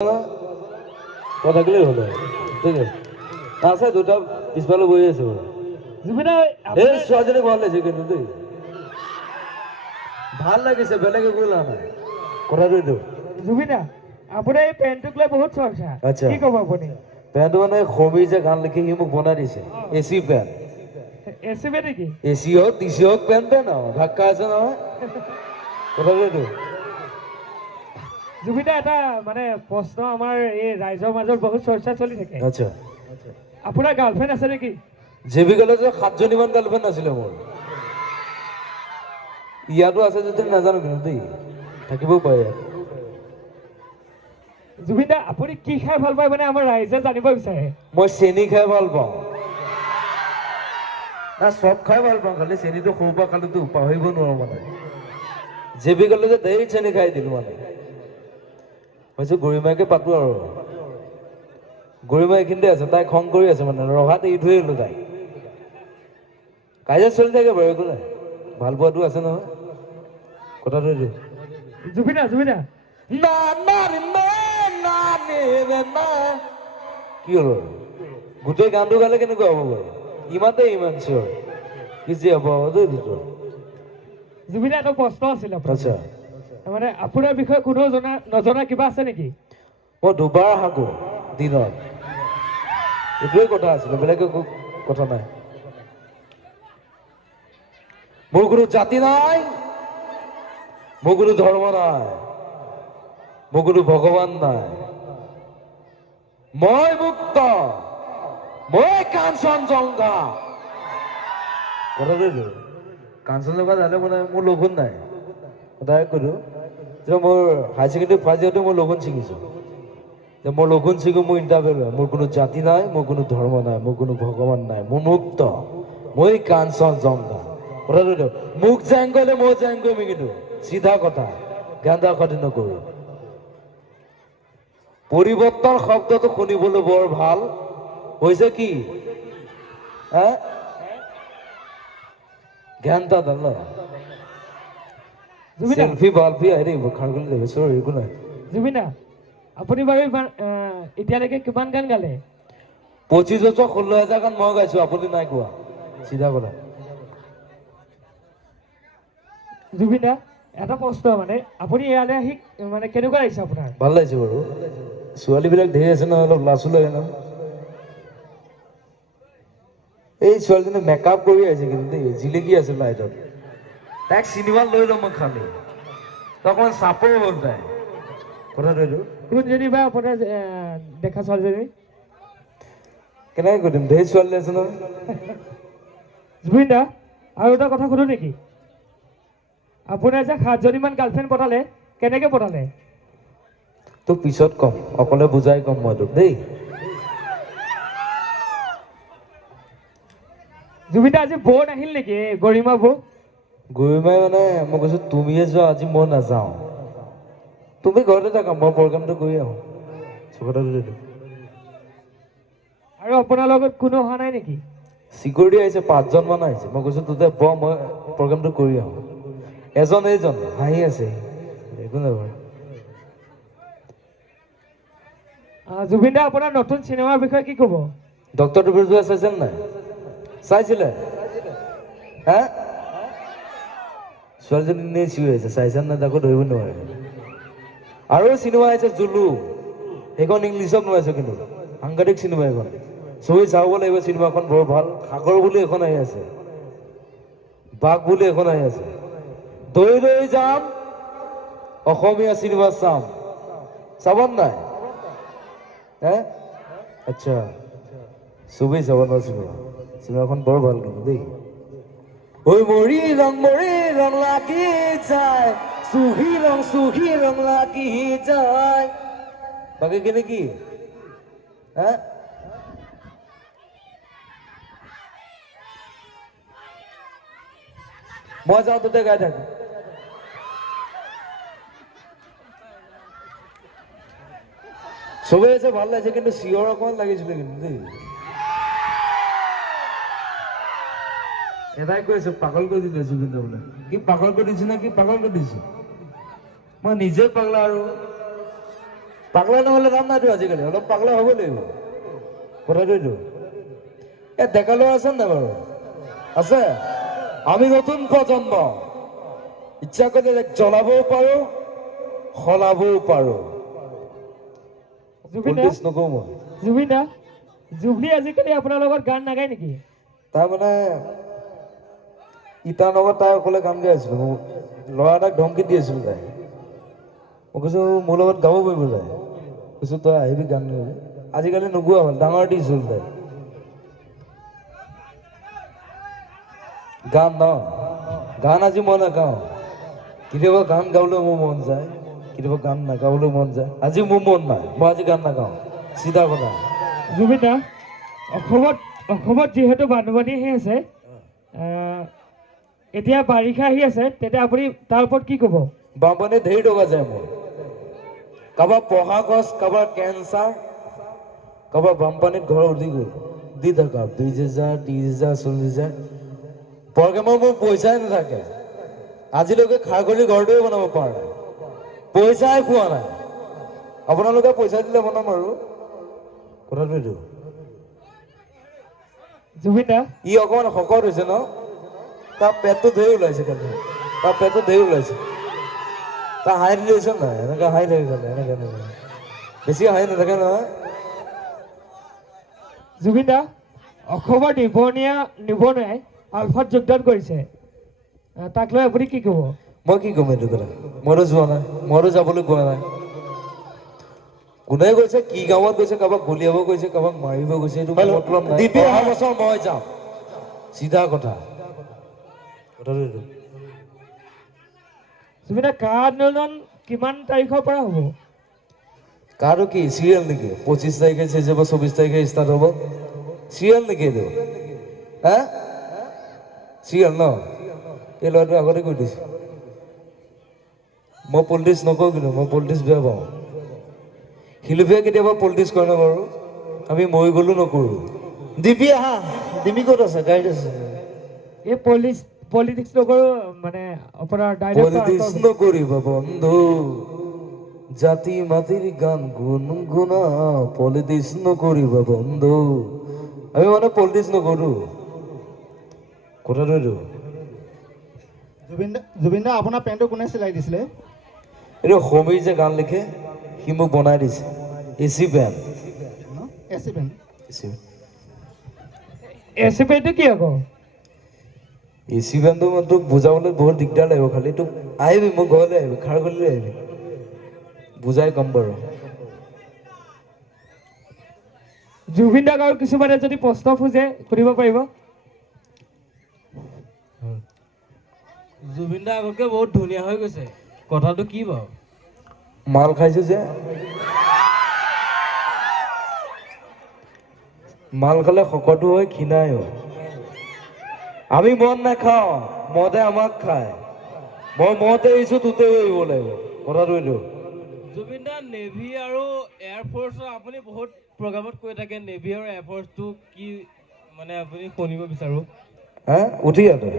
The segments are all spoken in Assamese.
কথাগুলোই হলো ঠিক আছে আছে দুটা পিছফালে বহি আছে এই ছোৱালীজনী ভাল লাগিছে কিন্তু দেই ভাল লাগিছে বেলেগে কলা নাই কথাটো এইটো জুবিনা আপোনাৰ এই পেণ্টটোক লৈ বহুত চৰ্চা আচ্ছা কি ক'ব আপুনি পেণ্ট মানে সমী যে গান লিখি সি মোক বনাই দিছে এচি পেণ্ট এচি পেণ্ট নেকি এচি হওক ডিচি হওক পেণ্ট পেণ্ট ধাক্কা আছে নহয় কথাটো এইটো জুবিনা এটা মানে প্ৰশ্ন আমাৰ এই ৰাইজৰ মাজত বহুত চৰ্চা চলি থাকে আচ্ছা আপোনাৰ গাৰ্লফ্ৰেণ্ড আছে নেকি জেবি কলেজত 7জনীমান গাৰ্লফ্ৰেণ্ড আছিলে মোৰ ইয়াতো আছে যদি নাজানো কিন্তু দেই থাকিবও পাৰে জুবিনা আপুনি কি খাই ভাল পায় মানে আমাৰ ৰাইজে জানিব বিচাৰে মই চেনি খাই ভাল পাওঁ না চব খাই ভাল পাওঁ খালি চেনিটো সৰুৰ পৰা খালেতো পাহৰিব নোৱাৰো মানে জেবি কলেজত ধেৰ চেনি খাই দিলো মানে ভাবিছো গৰিমাকে পাতো আৰু গৰিমা এইখিনিতে আছে তাই খং কৰি আছে মানে ৰহাত এৰি থৈ আহিলো তাই কাজিয়া চলি থাকে বাৰু একো নাই ভাল পোৱাটো আছে নহয় কথাটো এইটো জুবিনা জুবিনা কি হল গোটেই গানটো গালে কেনেকুৱা হ'ব বাৰু ইমানতে ইমান চিয়ৰ কি যে হ'ব জুবিনা এটা প্ৰশ্ন আছিল আচ্ছা মানে আপোনাৰ বিষয়ে কোনো নজনা কিবা আছে নেকি মই দুবাৰ হাকো দিনত এইটোৱে কথা আছিলে বেলেগ একো কথা নাই মোৰ কোনো জাতি নাই মোৰ কোনো ধৰ্ম নাই মোৰ কোনো ভগৱান নাই মই মুক্ত মই কাঞ্চনজংঘা কথাটো কাঞ্চনজংঘা জানে মানে মোৰ লঘোণ নাই ডাইৰেক্ট কৈছো যেতিয়া মোৰ হায়াৰ ছেকেণ্ডেৰী ফাৰ্ষ্ট ইয়াৰতে মই লঘোণ ছিঙিছোঁ যে মই লঘোণ ছিঙো মোৰ ইণ্টাৰভিউ লয় মোৰ কোনো জাতি নাই মোৰ কোনো ধৰ্ম নাই মোৰ কোনো ভগৱান নাই মোৰ মুক্ত মই কাঞ্চনজংঘা কথাটো মোক জেং কৰিলে মই জেং কৰিম কিন্তু চিধা কথা জ্ঞান দাসতি নকৰো পৰিৱৰ্তন শব্দটো শুনিবলৈ বৰ ভাল হৈছে কি জ্ঞান দাদা ন সেলফি বালফি আহি দেই খাৰ কৰি দেবে চৰ একো নাই জুবিনা আপুনি বাৰু এতিয়ালৈকে কিমান গান গালে 25 বছৰ 16,000 গান মই গাইছো আপুনি নাই কোৱা চিধা কথা জুবিনা এটা প্ৰশ্ন মানে আপুনি ইয়ালৈ আহি মানে কেনেকুৱা লাগিছে আপোনাৰ ভাল লাগিছে বাৰু ছোৱালীবিলাক ধেৰ আছে ন অলপ লাচো লাগে ন এই ছোৱালীজনী মেকআপ কৰি আহিছে কিন্তু দেই জিলিকি আছে লাইটত তাইক চিনেমা লৈ লওঁ মই খালি তই অকণমান চাপৰ হ'ল তাই কথাটো এইটো কোনজনী বা আপোনাৰ দেখা ছোৱালীজনী কেনেকৈ কৈ দিম ধেৰ ছোৱালী আছে নহয় জুবিন দা আৰু এটা কথা সুধো নেকি আপোনাৰ যে 7জনীমান গাৰ্লফ্ৰেণ্ড পতালে কেনেকৈ পতালে তোক পিছত কম অকলে বুজাই কম মই তোক দেই জুবিন দা আজি বৌ নাহিল নেকি গৰিমা বৌ গৰিমাই মানে মই কৈছো তুমিয়ে যোৱা আজি মই নাযাওঁ তুমি ঘৰতে থাকা মই প্ৰগ্ৰামটো কৰি আহোঁ আৰু আপোনাৰ লগত কোনো অহা নাই নেকি চিকিউৰিটি আহিছে 5জন মান আহিছে মই কৈছো তোতে ব মই প্ৰগ্ৰামটো কৰি আহোঁ এজন এইজন হাঁহি আছে একো নাই বাৰু জুবিন দা আপোনাৰ নতুন চিনেমাৰ বিষয়ে কি ক'ব ডক্টৰ টুবিৰজোৱা চাইছে নাই চাইছিলে হা ছোৱালীজনী এনেই চিঞৰি আছে চাইছে নাই তাকো ধৰিব নোৱাৰে আৰু চিনেমা আহিছে জুলু সেইখন ইংলিছত নোৱাইছো কিন্তু সাংঘাতিক চিনেমা এখন চবেই চাব লাগিব চিনেমাখন বৰ ভাল সাগৰ বুলি এখন আহি আছে বাঘ বুলি এখন আহি আছে দৈ দৈ যাম অসমীয়া চিনেমা চাম চাব নাই হে আচ্ছা চবেই চাব ন চিনেমাখন বৰ ভাল কিন্তু দেই ঐ মৰি ৰং লাগি যায় চুহি ৰং লাগি যায় বাকী কেনে কি হা মই যাওঁ তোতে গাই থাকো চবেই আছে ভাল লাগিছে কিন্তু চিঞৰ অকমান লাগিছিলে কিন্তু দেই এটাই কৈছো পাগল কৰি দিলে জুবিন দা বোলে কি পাগল কৰি দিছো নে কি পাগল কৰি দিছো মই নিজে পাগলা আৰু পাগলা নহ'লে নাম নাইতো আজিকালি, অলপ পাগলা হ'ব লাগিব। কথাটো এইটো। ডেকা ল'ৰা আছে নাই বাৰু? আছে। আমি নতুন প্ৰজন্ম, ইচ্ছা কৰিলে জ্বলাবও পাৰো, সলাবও পাৰো। জুবিন দা, পলিটিক্স নকওঁ মই। জুবিন দা, জুবলি আজিকালি আপোনাৰ লগত গান নাগায় নেকি? তাৰমানে ইটাৰ লগত তাই অকলে গান গাই আছিলো, ল'ৰা এটাক ধমকি দি আছিলো তাই। মই কৈছো মোৰ লগত গাব পাৰিব তাই, কৈছো তই আহিবি গান গাবি। আজিকালি নোগোৱা হ'ল, ডাঙৰ দিছ হ'ল তাই। গান ন, গান আজি মই নাগাওঁ। কেতিয়াবা গান গাবলৈ মোৰ মন যায়, কেতিয়াবা গান নাগাবলৈ মন যায়। আজি মোৰ মন নাই, মই আজি গান নাগাওঁ, চিধা কথা। জুবিন দা, অসমত যিহেতু বানপানী আহি আছে, এতিয়া বাৰিষা আহি আছে, তেতিয়া আপুনি তাৰ ওপৰত কি ক'ব? বানপানীত ধেৰ টকা যায় মোৰ। কাৰোবাৰ পঢ়া খৰচ, কাৰোবাৰ কেঞ্চাৰ, কাৰোবাৰ বানপানীত ঘৰ উঠি গ'ল, দি থাকা 20,000, 30,000, 40,000। প্ৰগ্ৰেমৰ মোৰ পইচাই নাথাকে, আজিলৈকে খাৰঘূলি ঘৰটোৱে বনাব পৰা নাই, পইচাই পোৱা নাই। আপোনালোকে পইচা দিলে বনাম আৰু, কথাটো এইটো। জুবিন দা, ই অকণমান শকত হৈছে ন, তাৰ পেটটো ধেৰ ওলাইছে খালি, তাৰ পেটটো ধেৰ ওলাইছে। তাৰ হাঁহি দিছে নাই, এনেকৈ হাঁহি থাকে খালি, এনেকৈ বেছি হাঁহি নাথাকে নহয়। জুবিন দা, অসমৰ নিবনুৱাই আলফাত যোগদান কৰিছে, তাক লৈ আপুনি কি ক'ব? মই কি ক'ম এইটো কথা, মইতো যোৱা নাই, মইতো যাবলৈ কোৱা নাই। কোনে গৈছে, কি গাঁৱত গৈছে, কাৰোবাক গুলিয়াব গৈছে, কাৰোবাক মাৰিব গৈছে, এইটো মতলব নাই। অহা বছৰ মই যাম, চিধা কথা, কথাটো এইটো। জুবিন দা, কা আন্দোলন কিমান তাৰিখৰ পৰা হ'ব? কাৰো কি চিৰিয়েল নেকি? 25 তাৰিখে শেষ হ'ব, 24 তাৰিখে ষ্টাৰ্ট হ'ব, চিৰিয়েল নেকি এইটো? হা চিৰিয়েল ন? এই ল'ৰাটো আগতে কৈ দিছে। মই পলিটিক্স নকৰোঁ, কিন্তু মই পলিটিক্স বেয়া পাওঁ। শিলুফে কেতিয়াবা পলিটিক্স কৰে ন বাৰু? আমি মৰি গ'লো নকৰোঁ। দিবি আহা, দিবি ক'ত আছে? গাড়ীত আছে। এই পলিটিক্স নকৰোঁ মানে আপোনাৰ পলিটিক্স নকৰিবা বন্ধু, জাতি মাটিৰ গান গুণগুণা, পলিটিক্স নকৰিবা বন্ধু। আমি মানে পলিটিক্স নকৰোঁ, কথাটো এইটো। জুবিন দা, আপোনাৰ পেণ্টটো কোনে চিলাই দিছিলে? এইটো সমীৰ যে গান লিখে, সি মোক বনাই দিছে। AC pant, AC pant. AC পেণ্টটো কি আকৌ? এচি পেণ্টটো মই তোক বুজাবলৈ বহুত দিগদাৰ লাগিব, খালি তোক আহিবি মোৰ ঘৰলৈ, আহিবি খাৰঘূলিলৈ আহিবি, বুজাই ক'ম বাৰু। জুবিন দাক আৰু কিছুমানে যদি প্ৰশ্ন খোজে সুধিব পাৰিব। জুবিন দা আগতকৈ বহুত ধুনীয়া হৈ গৈছে, কথাটো কি বাৰু? মাল খাইছো যে, মাল খালে শকতো হয়, ক্ষীণাই হয়। আমি মদ নাখাওঁ, মদে আমাক খায়। মই মদ এৰিছো, তোতে এৰিব লাগিব, কথাটো এইটো। জুবিন দা, নেভি আৰু এয়াৰফ'ৰ্চৰ আপুনি বহুত প্ৰগ্ৰামত কৈ থাকে, নেভি আৰু এয়াৰফ'ৰ্চটো কি মানে আপুনি শুনিব বিচাৰোঁ। হা উঠি আছে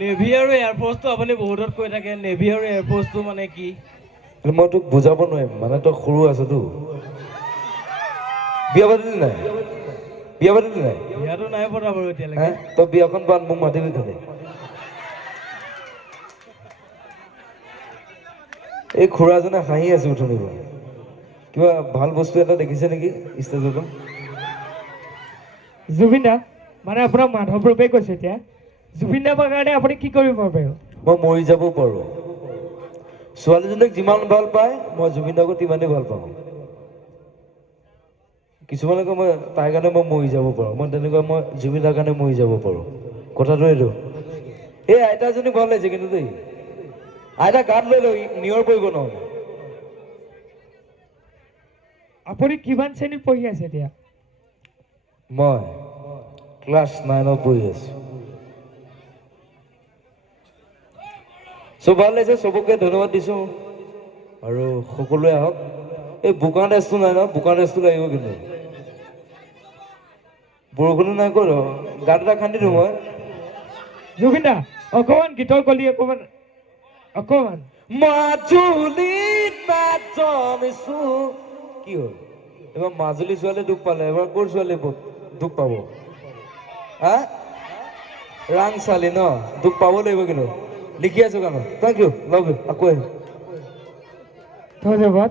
নেভি আৰু এয়াৰফ'ৰ্চটো আপুনি বহুতত কৈ থাকে, নেভি আৰু এয়াৰফ'ৰ্চটো মানে কি? মই তোক বুজাব নোৱাৰিম, মানে তই সৰু আছতো। বিয়া পাতিলি নাই? বিয়া পাতিলি নাই? বিয়াটো নাই পতা বাৰু হা এতিয়ালৈকে। তই বিয়াখন পাত, মোক মাতিবি খালি। এই খুৰাজনে হাঁহি আছে উঠনিৰ পৰা, কিবা ভাল বস্তু এটা দেখিছে নেকি ষ্টেজত? জুবিন দা, মানে আপোনাৰ মাধৱ ৰূপে কৈছে এতিয়া, জুবিন দাৰ কাৰণে আপুনি কি কৰিব পাৰিব? মই মৰি যাব পাৰোঁ। ছোৱালীজনীক যিমান ভাল পায়, মই জুবিন দাকো তিমানেই ভাল পাওঁ। কিছুমানে কয় মই তাইৰ কাৰণে মই মৰি যাব পাৰোঁ, মই তেনেকুৱা মই জুবিন দাৰ কাৰণে মৰি যাব পাৰোঁ, কথাটো এইটো। এই আইতাজনী ভাল লাগিছে কিন্তু দেই, আইতা গাত লৈ লওঁ, নিয়ৰ পৰিব নহ'লে। আপুনি কিমান শ্ৰেণীত পঢ়ি আছে এতিয়া? মই ক্লাছ 9ত পঢ়ি আছোঁ। চব ভাল লাগিছে, চবকে ধন্যবাদ দিছোঁ, আৰু সকলোৱে আহক। এই বোকা ড্ৰেছটো নাই ন, বোকা ড্ৰেছটো লাগিব কিন্তু। বৰষুণো নাই, ক'ত গাঁত এটা খান্দি দিওঁ মই। জুবিন দা, অকণমান গীতৰ কলি অকণমান। মাজুলী তাত জমিছো কি হ'ল এবাৰ মাজুলী ছোৱালী দুখ পালে এবাৰ ক'ৰ ছোৱালী দুখ পাব হা ৰাং ছোৱালী ন দুখ পাব লাগিব কিন্তু লিখি আছো গানত থেংক ইউ লাভ ইউ আকৌ আহিম ধন্যবাদ